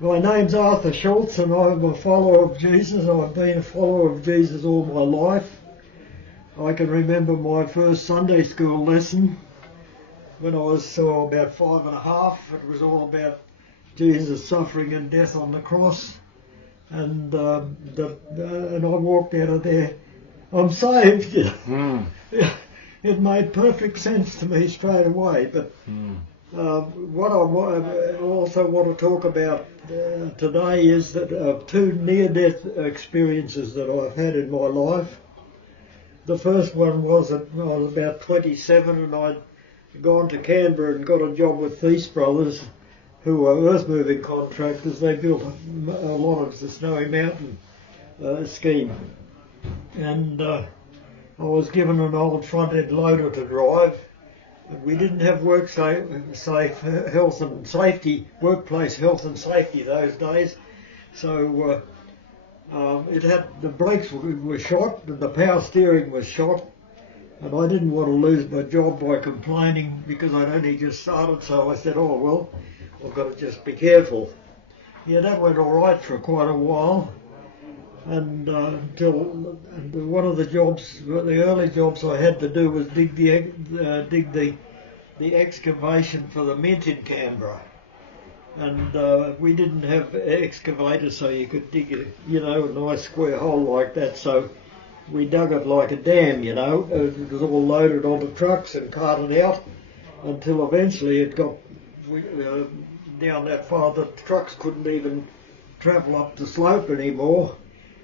My name's Arthur Schultz and I'm a follower of Jesus. I've been a follower of Jesus all my life. I can remember my first Sunday school lesson when I was about 5.5. It was all about Jesus' suffering and death on the cross. And I walked out of there, I'm saved. It made perfect sense to me straight away. But what I also want to talk about today is that two near-death experiences that I've had in my life. The first one was that I was about 27 and I'd gone to Canberra and got a job with Thies Brothers, who were earth-moving contractors. They built a lot of the Snowy Mountain scheme. And I was given an old front-end loader to drive. We didn't have workplace health and safety those days, so it had the brakes were shot and the power steering was shot, and I didn't want to lose my job by complaining because I'd only just started. So I said, "Oh well, I've got to just be careful." Yeah, that went all right for quite a while, and until one of the jobs, the early jobs I had to do was dig the excavation for the mint in Canberra, and we didn't have excavators so you could dig a nice square hole like that. So we dug it like a dam, It was all loaded onto trucks and carted out until eventually it got down that far that the trucks couldn't even travel up the slope anymore.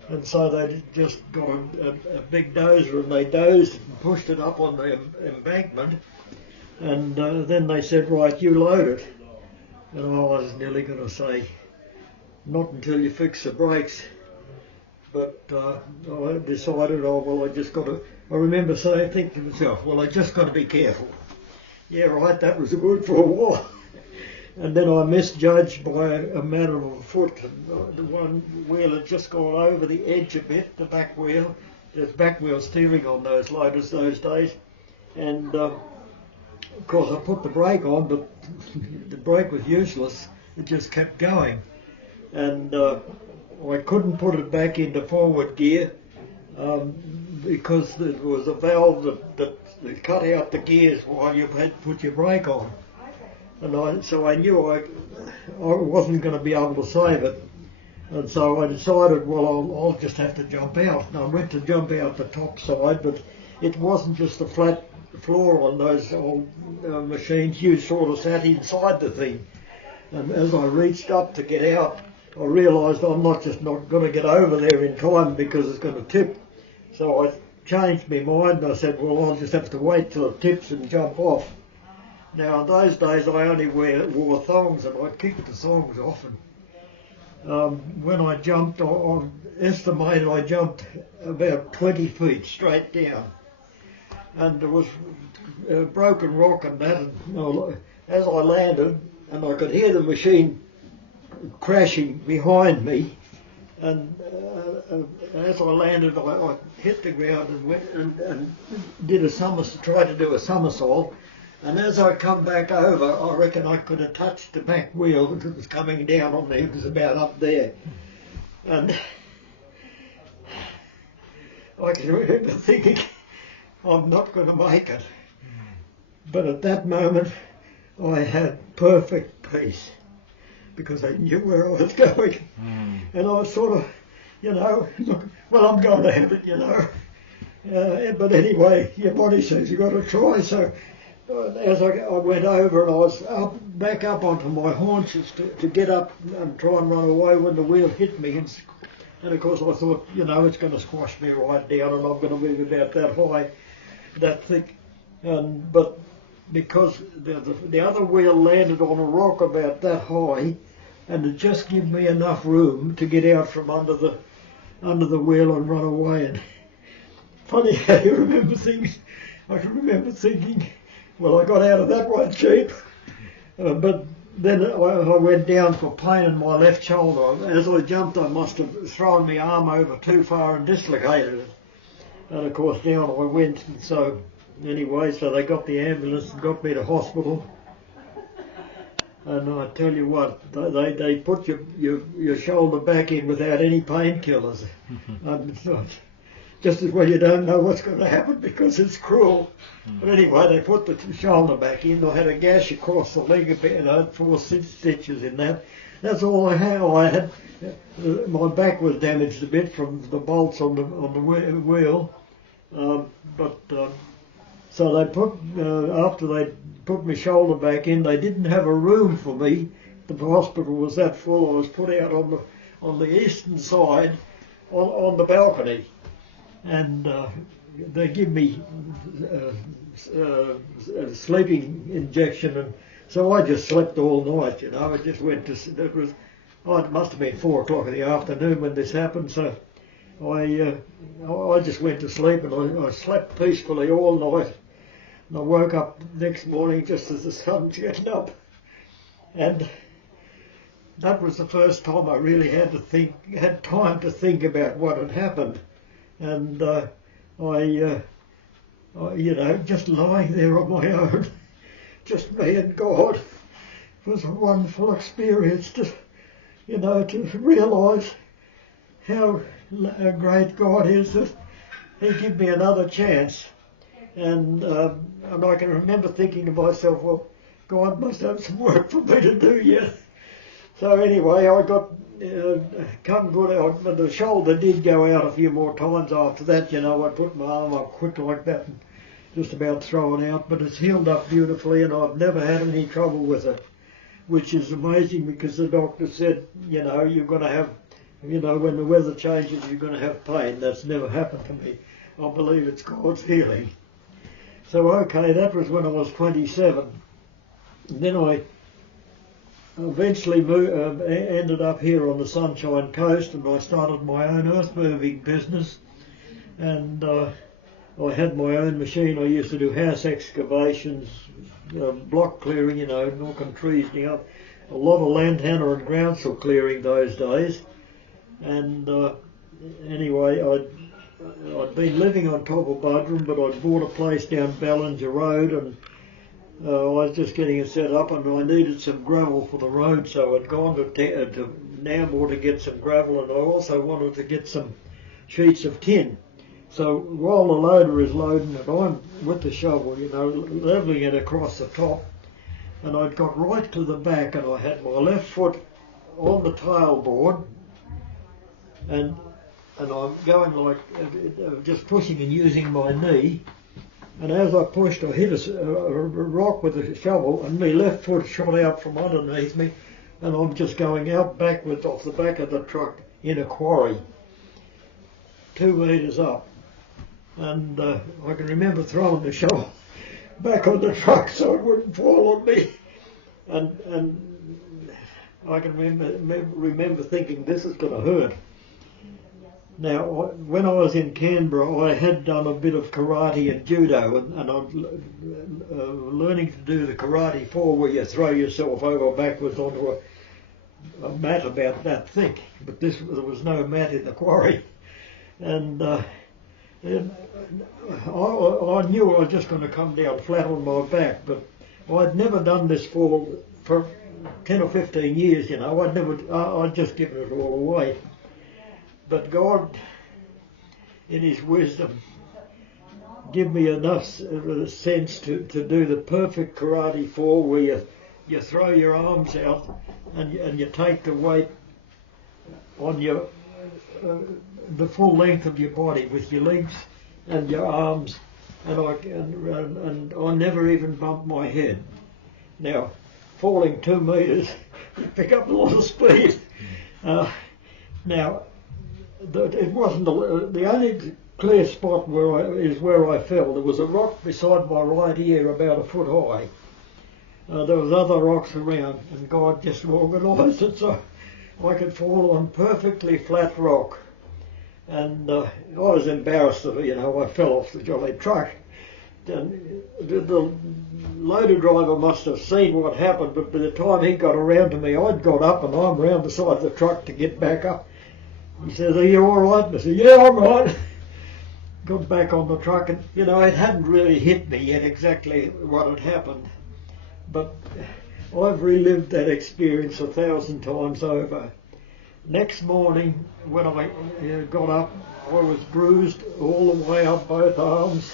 And so they just got a big dozer and they dozed and pushed it up on the embankment. And then they said, "Right, you load it." And I was nearly going to say, "Not until you fix the brakes." But I decided, I remember thinking to myself, well, I just got to be careful. Yeah, right, that was good for a while. And then I misjudged by a matter of a foot. The one wheel had just gone over the edge a bit, the back wheel. There's back wheel steering on those loaders those days. And of course I put the brake on, but the brake was useless. It just kept going. And I couldn't put it back into forward gear because there was a valve that cut out the gears while you had to put your brake on. And so I knew I wasn't going to be able to save it. And so I decided, well, I'll just have to jump out. And I went to jump out the top side, but it wasn't just a flat floor on those old machines. You sort of sat inside the thing. And as I reached up to get out, I realised I'm not going to get over there in time because it's going to tip. So I changed my mind and I said, well, I'll just have to wait till it tips and jump off. Now, in those days, I only wore thongs, and I kicked the thongs off. And when I jumped, I estimated I jumped about 20 feet straight down. And there was broken rock and that. And, as I landed, and I could hear the machine crashing behind me, and as I landed, I hit the ground and went and did tried to do a somersault. And as I come back over, I reckon I could have touched the back wheel that was coming down on me. It was about up there. And I can remember thinking, I'm not going to make it. But at that moment, I had perfect peace because I knew where I was going. And I was sort of, look, well, I'm going to have it, but anyway, your body says you've got to try. So as I went over and I was back up onto my haunches to get up and try and run away when the wheel hit me. And of course I thought, it's going to squash me right down and I'm going to be about that high, that thick. But because the other wheel landed on a rock about that high, and it just gave me enough room to get out from under the wheel and run away. And funny how you remember things. I can remember thinking, well, I got out of that one cheap. But then I went down for pain in my left shoulder. As I jumped, I must have thrown my arm over too far and dislocated it. And of course down I went. And so anyway, so they got the ambulance and got me to hospital. And I tell you what, they put your shoulder back in without any painkillers. Just as well you don't know what's going to happen because it's cruel. But anyway, they put the shoulder back in. I had a gash across the leg a bit, and I had 4 stitches in that. That's all I had. My back was damaged a bit from the bolts on the wheel. So they put after they put my shoulder back in, they didn't have a room for me. The hospital was that full. I was put out on the eastern side on the balcony, and they give me a sleeping injection, and so I just slept all night. I just went to. It must have been 4 o'clock in the afternoon when this happened. So I just went to sleep, and I slept peacefully all night. And I woke up next morning just as the sun's getting up, and that was the first time I really had time to think about what had happened. And I just lying there on my own, just me and God, was a wonderful experience to realise how great God is that He gave me another chance. And I can remember thinking to myself, well, God must have some work for me to do yet. So anyway, I got come good out, but the shoulder did go out a few more times after that. I put my arm up quick like that and just about throw it out, but it's healed up beautifully, and I've never had any trouble with it, which is amazing because the doctor said, you're going to have, when the weather changes, you're going to have pain. That's never happened to me. I believe it's God's healing. So, okay, that was when I was 27. And then I eventually ended up here on the Sunshine Coast, and I started my own earth-moving business. And I had my own machine. I used to do house excavations, block clearing, knocking trees down. A lot of lantana and groundsel clearing those days. And anyway, I'd been living on top of Budrum, but I'd bought a place down Ballinger Road, and I was just getting it set up, and I needed some gravel for the road, so I'd gone to Nambour to get some gravel, and I also wanted to get some sheets of tin. So while the loader is loading it, I'm with the shovel, levelling it across the top, and I'd got right to the back, and I had my left foot on the tailboard, and I'm going like, just pushing and using my knee, and as I pushed, I hit a rock with a shovel, and my left foot shot out from underneath me, and I'm just going out backwards off the back of the truck in a quarry, 2 metres up. And I can remember throwing the shovel back on the truck so it wouldn't fall on me, and I can remember thinking, this is going to hurt. Now, when I was in Canberra, I had done a bit of karate and judo, and I was learning to do the karate fall, where you throw yourself over backwards onto a mat about that thick. But there was no mat in the quarry, and I knew I was just going to come down flat on my back. But I'd never done this fall for 10 or 15 years. I'd just given it all away. But God, in His wisdom, give me enough sense to do the perfect karate fall, where you throw your arms out and you take the weight on the full length of your body with your legs and your arms, and I never even bumped my head. Now, falling 2 metres, you pick up a lot of speed. Now, it wasn't the only clear spot where I fell. There was a rock beside my right ear about a foot high. There was other rocks around, and God just organised it so I could fall on perfectly flat rock. And I was embarrassed that I fell off the jolly truck. And the loader driver must have seen what happened, but by the time he got around to me, I'd got up and I'm round the side of the truck to get back up. He says, "Are you all right?" And I said, "Yeah, I'm right." Got back on the truck, and it hadn't really hit me yet exactly what had happened. But I've relived that experience 1,000 times over. Next morning, when I got up, I was bruised all the way up both arms,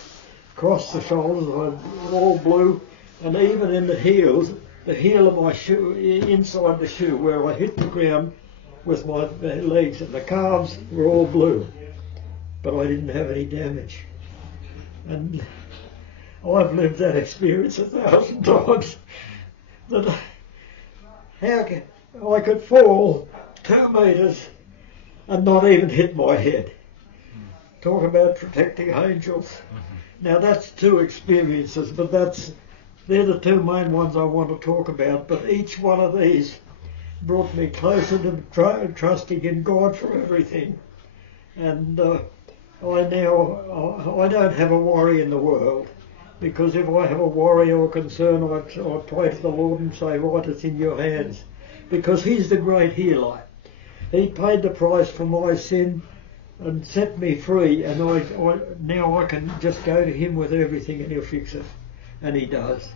across the shoulders, all blue, and even in the heels, the heel of my shoe, inside the shoe, where I hit the ground with my legs, and the calves were all blue. But I didn't have any damage. And I've lived that experience 1,000 times. That how I could fall 2 metres and not even hit my head. Talk about protecting angels. Now that's 2 experiences, but they're the 2 main ones I want to talk about. But each one of these brought me closer to trusting in God for everything. And I don't have a worry in the world, because if I have a worry or concern, I pray to the Lord and say, right, it's in your hands, because he's the great healer. He paid the price for my sin and set me free, and now I can just go to him with everything and he'll fix it. And he does.